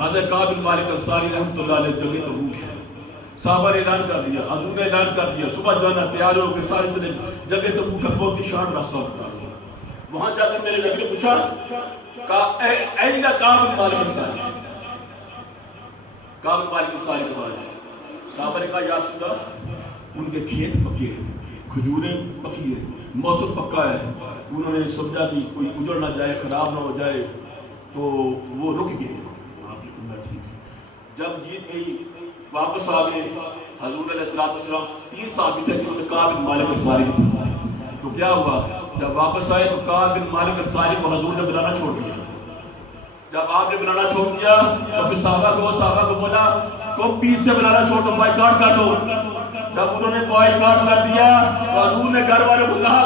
حضرت کعب بن مالک انصاری رحمۃ اللہ علیہ جگہ تبوک ہے، صحابہ نے اعلان کر دیا، حضور نے اعلان کر دیا صبح جانا، تیار ہو کے سارے چلے جگہ تبوک کا بہت ہی شان راستہ بتا رہا ہوں۔ وہاں جا کر میرے نبی نے پوچھا این کعب بن مالک انصاری، کعب بن مالک انصاری کہاں ہے؟ صحابہ نے کہا یا رسول اللہ ان کے کھیت پکے ہیں، کھجوریں پکی ہیں، موسم پکا ہے۔ انہوں نے سمجھا کہ کوئی اجڑ نہ جائے، خراب نہ ہو جائے، تو وہ رک گئے۔ آپ نے فرمایا ٹھیک ہے۔ جب جیت گئی واپس آ گئے، حضور علیہ السلام 3 صحابی تھے جنہوں نے کعب بن مالک انصاری بھی تھا۔ تو کیا ہوا؟ جب واپس آئے تو کعب بن مالک انصاری کو حضور نے بلانا چھوڑ دیا۔ جب آپ نے بلانا چھوڑ دیا تو پھر صحابہ کو بولا تم بھی اس سے بلانا چھوڑ دو، بائیکاٹ کر دو۔ جب انہوں نے بائیکاٹ کر دیا تو حضور نے گھر والوں کو کہا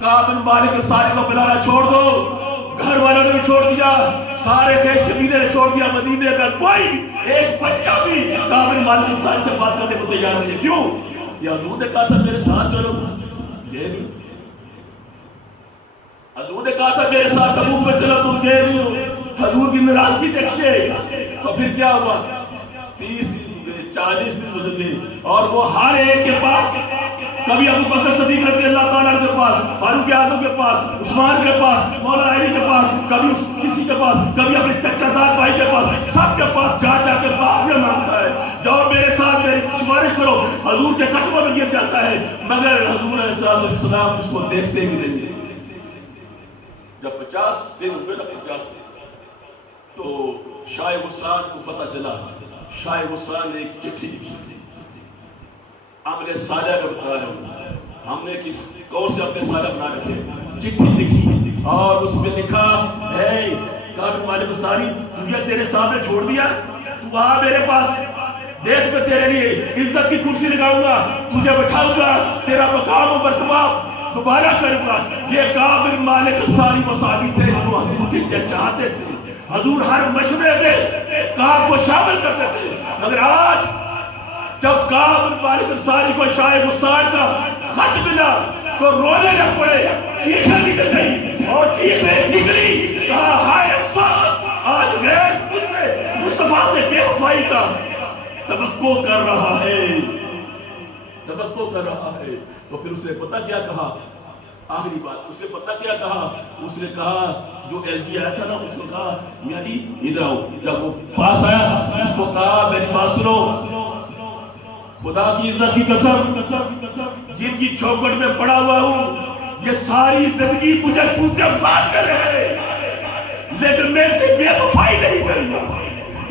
کعب بن مالک انصاری کو بلانا چھوڑ دو۔ گھر والوں نے بھی چھوڑ دیا، سارے خیش قبیلے نے چھوڑ دیا، مدینے کا کوئی ایک بچہ بھی کعب بن مالک انصاری سے بات کرنے کو تیار نہیں ہے۔ کیوں؟ یہ حضور نے کہا تھا میرے ساتھ چلو، گئے نہیں۔ حضور نے کہا تھا میرے ساتھ تبوک میں چلو، تم گئے نہیں ہو۔ حضور کی ناراضگی دیکھیے۔ تو پھر کیا ہوا؟ 30-40 دن گزر گئے اور وہ ہر ایک کے پاس، کبھی ابو بکر صدیق رضی اللہ تعالیٰ کے پاس، فاروق اعظم کے پاس، عثمان کے پاس، مولا علی کے پاس، کبھی کسی کے پاس، کبھی اپنے چچا زاد بھائی کے پاس، سب کے پاس جا جا کے معافی مانگتا ہے، جاؤ میرے ساتھ میری سفارش کرو۔ حضور کے قدموں میں گر جاتا ہے، مگر حضور علیہ السلام اس کو دیکھتے بھی نہیں۔ جب 50 دن ہوئے نا، 50 دن، تو شاہ غسان کو پتہ چلا، شاہ غسان نے ایک چٹھی لکھی تھی، عمل صالح کا بتا رہا ہوں، ہم نے کس کون سے اپنے صالح بنا رکھے، چٹھی لکھی اور اس میں لکھا اے کعب بن مالک انصاری تجھے تیرے صاحب نے چھوڑ دیا، تو آ میرے پاس، دیکھ میں تیرے لیے عزت کی کرسی لگاؤں گا، تجھے بٹھاؤں گا، تیرا مقام و مرتبہ دوبارہ کروں گا۔ یہ کعب بن مالک انصاری وہ صحابی تھے جو حضور کے چاہتے تھے، حضور ہر مشورے میں کعب کو شامل کرتے تھے، مگر آج جب کعب بن مالک انصاری کو شاہ غسان کا خط ملا تو رونے لگ پڑے، چیخیں نکل گئی اور چیخیں نکلی، کہا ہائے افسوس، آج غیر مجھ سے مصطفیٰ سے بے وفائی کا توقع کر رہا ہے، توقع کر رہا ہے۔ تو پھر اس نے پتہ کیا کہا؟ آخری بات اس نے پتہ کیا کہا؟ اس نے کہا جو ایل جی آیا تھا نا، اس کو کہا میاں جی ادھر آؤ۔ جب وہ پاس آیا اس کو کہا میری بات سنو، خدا کی عزت کی قسم جن کی چوکھٹ میں پڑا ہوا ہوں، یہ ساری زندگی مجھے چوتے مار کر رہے، لیکن میں اسے بے وفائی نہیں کروں گا،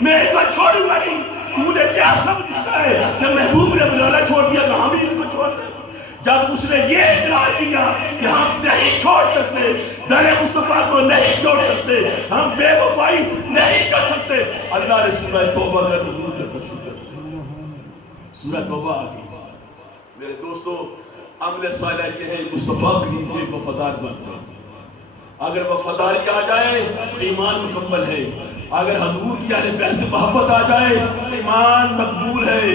میں اس کو چھوڑوں گا نہیں۔ تو نے کیا سمجھتا ہے کہ محبوب نے بلانا چھوڑ دیا کہ ہم ہی ان کو چھوڑ دیں؟ جب اس نے یہ اقرار کیا کہ ہم نہیں چھوڑ سکتے، در مصطفیٰ کو نہیں چھوڑ سکتے، ہم بے وفائی نہیں کر سکتے، اللہ نے سورہ توبہ کا نزول کرنا شروع کر دیا۔ سورہ توبہ آ گئی۔ میرے دوستو عمل صالح یہ ہے مصطفیٰ کریم کے وفادار بن جاؤ۔ اگر وفاداری آ جائے تو ایمان مکمل ہے، اگر حضور کی اہل بیت سے محبت آ جائے تو ایمان مقبول ہے،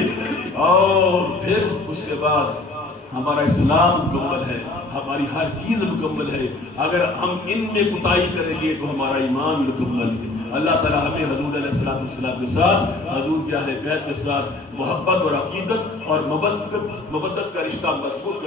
اور پھر اس کے بعد ہمارا اسلام مکمل ہے، ہماری ہر چیز مکمل ہے۔ اگر ہم ان میں کوتاہی کریں گے تو ہمارا ایمان مکمل ہے۔ اللہ تعالیٰ ہمیں حضور علیہ السلام کے ساتھ، حضور کے اہل بیت کے ساتھ محبت اور عقیدت اور مودت کا رشتہ مضبوط